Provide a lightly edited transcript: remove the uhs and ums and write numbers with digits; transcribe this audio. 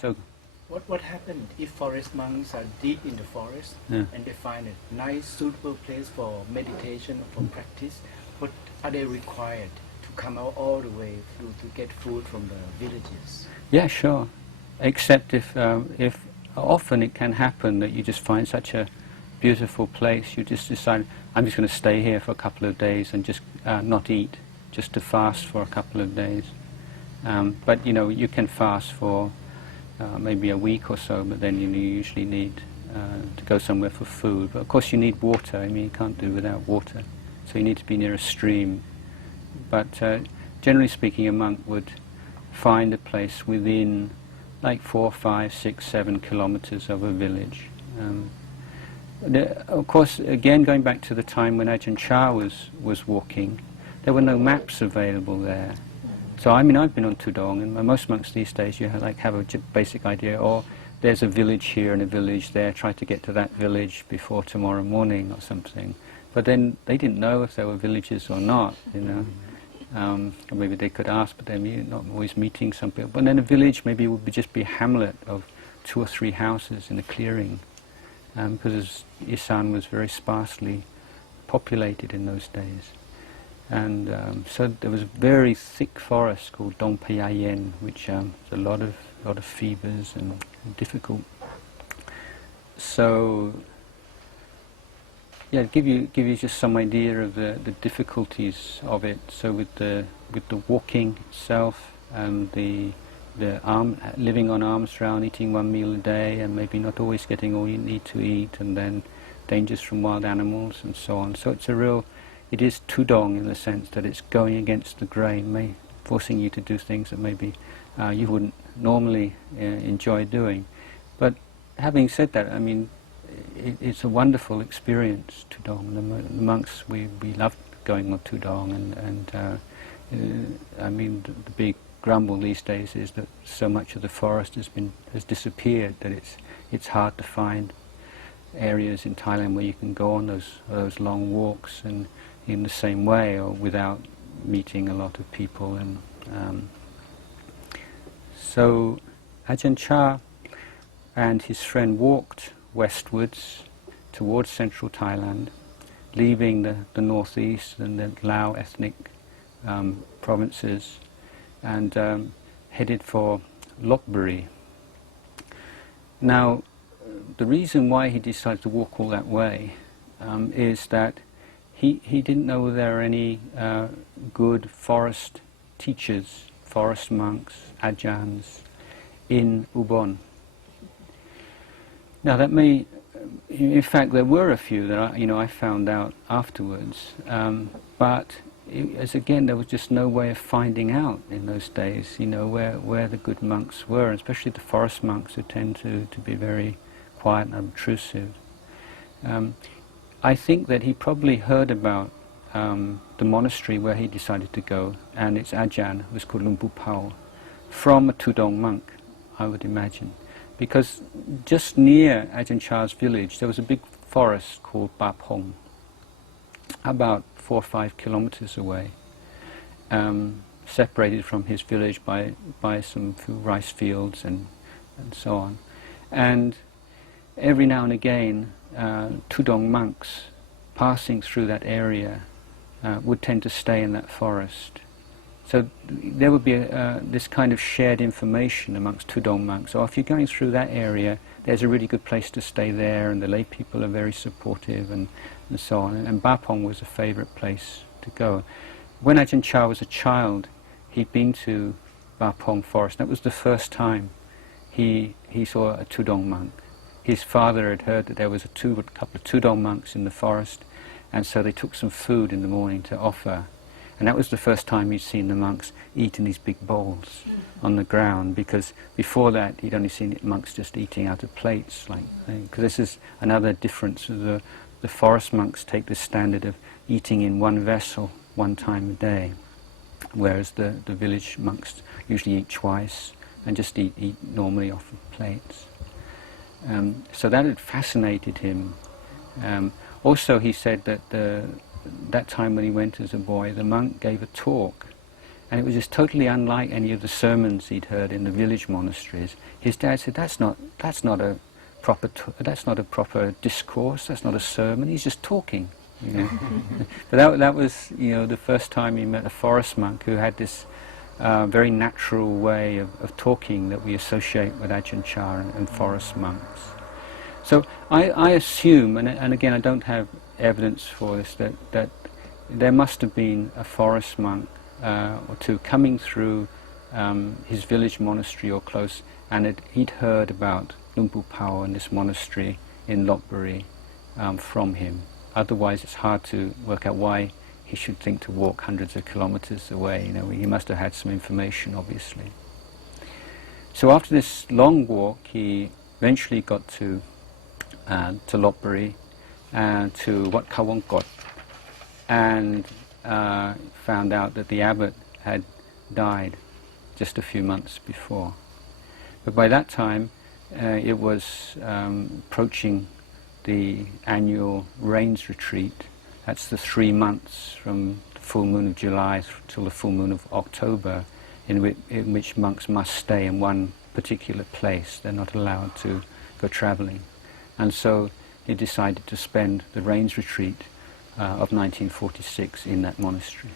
So what happened if forest monks are deep in the forest and they find a nice suitable place for meditation, for practice? What are they required to come out all the way to get food from the villages? yeah, sure. Except if often it can happen that you just find such a beautiful place, you just decide, I'm just going to stay here for a couple of days and just not eat, just to fast for a couple of days. But you know, you can fast for maybe a week or so, but then you usually need to go somewhere for food. But of course you need water. I mean, you can't do without water. So you need to be near a stream. But generally speaking, a monk would find a place within like 4, 5, 6, 7 kilometers of a village. Of course, again, going back to the time when Ajahn Chah was walking, there were no maps available there. So I mean, I've been on Tudong, and most monks these days, you have a basic idea, or there's a village here and a village there, try to get to that village before tomorrow morning or something. But then they didn't know if there were villages or not, you know. Or maybe they could ask, but they're not always meeting some people. But then a village maybe would just be a hamlet of 2 or 3 houses in a clearing, because Isan was very sparsely populated in those days. And so there was a very thick forest called Dong Payayen, which was a lot of fevers and difficult. So yeah, give you just some idea of the difficulties of it. So with the walking itself and the living on alms round, eating 1 meal a day, and maybe not always getting all you need to eat, and then dangers from wild animals and so on. So it is tudong in the sense that it's going against the grain, forcing you to do things that maybe you wouldn't normally enjoy doing. But having said that, I mean, it's a wonderful experience, tudong. The monks, we love going on tudong, and I mean, the big grumble these days is that so much of the forest has disappeared that it's hard to find areas in Thailand where you can go on those long walks and in the same way, or without meeting a lot of people. And so Ajahn Chah and his friend walked westwards towards central Thailand, leaving the northeast and the Lao ethnic provinces, and headed for Lopburi. Now, the reason why he decided to walk all that way is that he didn't know there were any good forest teachers, forest monks, ajahns in Ubon. Now that may, in fact, there were a few that I found out afterwards, but again, there was just no way of finding out in those days, where the good monks were, especially the forest monks who tend to be very quiet and obtrusive. I think that he probably heard about the monastery where he decided to go, and its ajahn was called Lumpu Pao, from a Tudong monk, I would imagine. Because just near Ajahn Chah's village there was a big forest called Ba Pong, about 4 or 5 kilometers away, separated from his village by some few rice fields and so on. And every now and again Tudong monks passing through that area would tend to stay in that forest. So there would be this kind of shared information amongst Tudong monks. So if you're going through that area, there's a really good place to stay there, and the lay people are very supportive, and so on. And Bapong was a favourite place to go. When Ajahn Chah was a child, he'd been to Bapong forest. That was the first time he saw a Tudong monk. His father had heard that there was a couple of Tudong monks in the forest, and so they took some food in the morning to offer. And that was the first time he'd seen the monks eat in these big bowls on the ground, because before that he'd only seen monks just eating out of plates. Because this is another difference. The forest monks take the standard of eating in one vessel, one time a day, whereas the village monks usually eat twice and just eat normally off of plates. So that had fascinated him. Also he said that that time when he went as a boy, the monk gave a talk, And it was just totally unlike any of the sermons he'd heard in the village monasteries. His dad said, that's not a proper discourse, that's not a sermon, he's just talking. You know. But that was, you know, the first time he met a forest monk who had this very natural way of talking that we associate with Ajahn Chah and forest monks. So I assume, and again I don't have evidence for this, that there must have been a forest monk or two coming through his village monastery or close, and he'd heard about Luang Pu Pao and this monastery in Lopburi from him. Otherwise it's hard to work out why he should think to walk hundreds of kilometers away. You know, he must have had some information, obviously. So after this long walk, he eventually got to Lopburi, to Wat Kawangkot, and found out that the abbot had died just a few months before. But by that time, it was approaching the annual rains retreat. That's the 3 months from the full moon of July till the full moon of October, in which monks must stay in one particular place. They're not allowed to go traveling. And so he decided to spend the rains retreat of 1946 in that monastery.